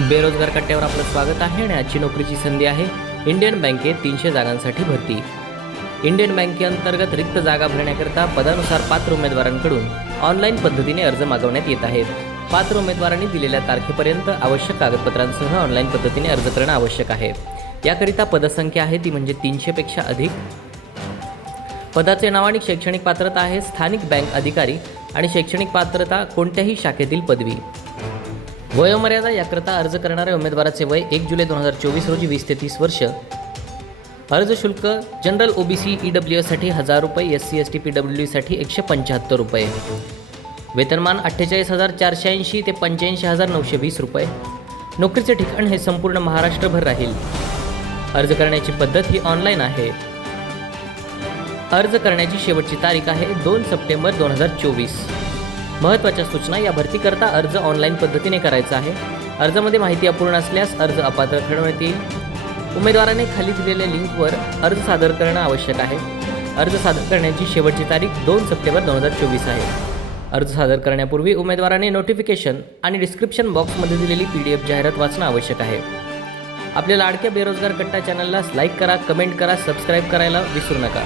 बेरोजगार कट्ट्यावर आपलं स्वागत आहे आणि आजची नोकरीची संधी आहे इंडियन बँकेत 300 जागांसाठी भरती। इंडियन बँकेअंतर्गत रिक्त जागा भरण्याकरता पदानुसार पात्र उमेदवारांकडून ऑनलाईन पद्धतीने अर्ज मागवण्यात येत आहेत। पात्र उमेदवारांनी दिलेल्या तारखेपर्यंत आवश्यक कागदपत्रांसह ऑनलाईन पद्धतीने अर्ज करणं आवश्यक आहे। याकरिता पदसंख्या आहे ती म्हणजे 300 पेक्षा अधिक। पदाचे नाव आणि शैक्षणिक पात्रता आहे स्थानिक बँक अधिकारी आणि शैक्षणिक पात्रता कोणत्याही शाखेतील पदवी। वयोमर्यादा याकरता अर्ज करणाऱ्या उमेदवाराचे वय 1 जुलै 2024 रोजी 20 ते 30 वर्ष। अर्ज शुल्क जनरल OBC EWS साठी 1000 रुपये, SC ST PWD साठी 175 रुपये। वेतनमान 48,480 ते 85,920 रुपये। नोकरीचे ठिकाण हे संपूर्ण महाराष्ट्रभर राहील। अर्ज करण्याची पद्धत ही ऑनलाईन आहे। अर्ज करण्याची शेवटची तारीख आहे 2 सप्टेंबर 2024। महत्त्वाच्या सूचना, या भरतीकरता अर्ज ऑनलाईन पद्धतीने करायचा आहे। अर्जामध्ये माहिती अपूर्ण असल्यास अर्ज अपात्र ठरवण्यात येईल। उमेदवाराने खाली दिलेल्या लिंकवर अर्ज सादर करणं आवश्यक आहे। अर्ज सादर करण्याची शेवटची तारीख 2 सप्टेंबर 2024 आहे। अर्ज सादर करण्यापूर्वी उमेदवाराने नोटिफिकेशन आणि डिस्क्रिप्शन बॉक्समध्ये दिलेली PDF जाहिरात वाचणं आवश्यक आहे। आपल्या लाडक्या बेरोजगार कट्टा चॅनलला लाईक करा, कमेंट करा, सबस्क्राईब करायला विसरू नका।